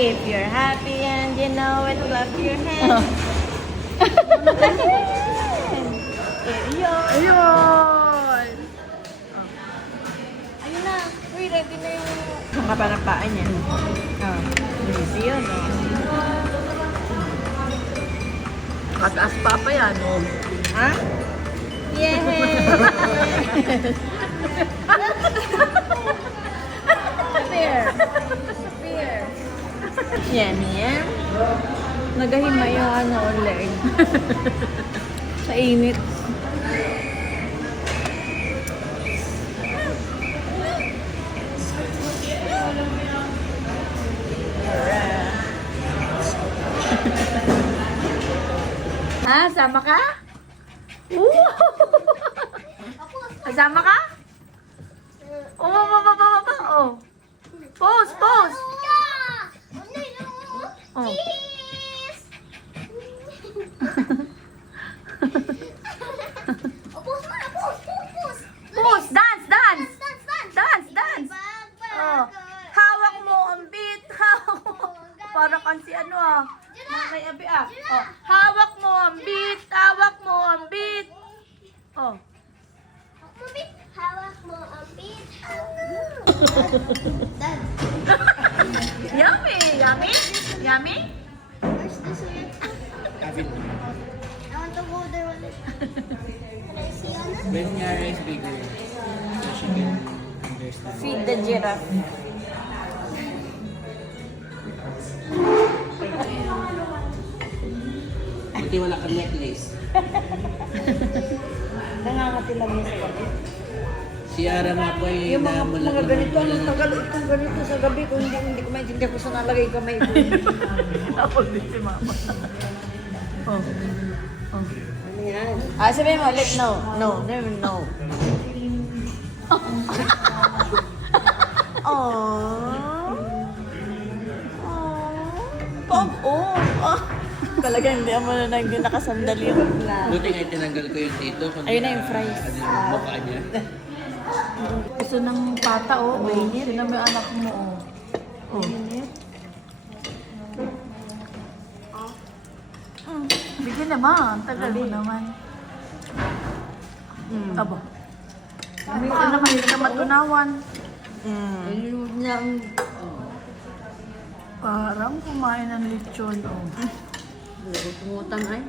If you're happy and you know it, clap your hands. Clap your hands. Ayun. Ayun! Ayun na. Uy, ready na yung kapanampaan niya. Oh, busy yun, oh. Mataas pa yan, oh. Ha? Yes! Fair. Fair. Yan, yan. Nagahimay yung ano, leg. Sa init. Ha? Sama ka? Kasama ka? Oh. Pose, pose. Oh. Pose, dance, dance. Dance, dance. Oh. Hawak mo ang beat. Hawak mo. Para kang si ano ah. Nanay Abi ah. Oh. Hawak mo ang beat. Hawak mo ang beat. Oh. Hawak mo ang beat. Yummy, yummy, yummy. Where's the sweet? I want to go there. Can I see Anna? When your is bigger, so she can understand. Feed the giraffe. Buti wala kang necklace. Nangangati lang niya sa gabi. Si Ara nga po ay Yung mga ganito, ang naman- tagal itong ganito sa gabi. Kung hindi ko maintindihan kung saan nalagay kamay ko. Ako din si mama. Oh. Oh. Ano yan? Ah, sabihin mo ulit, no. No, never no. Aww. Pop, oh. Talagang hindi mo na nakasandal yung Buti nga tinanggal ko yung dito. Ayun na yung fries. Ano yung mukha niya. gusto ng pata, oh. Mainit. Sino mo yung anak mo, oh. Oh. Bigyan naman. Tagal mo naman. Aba. Hindi ka naman, hindi ka matunawan. Ayun niya ang... Parang kumain ng lechon, oh. Tumutan ay.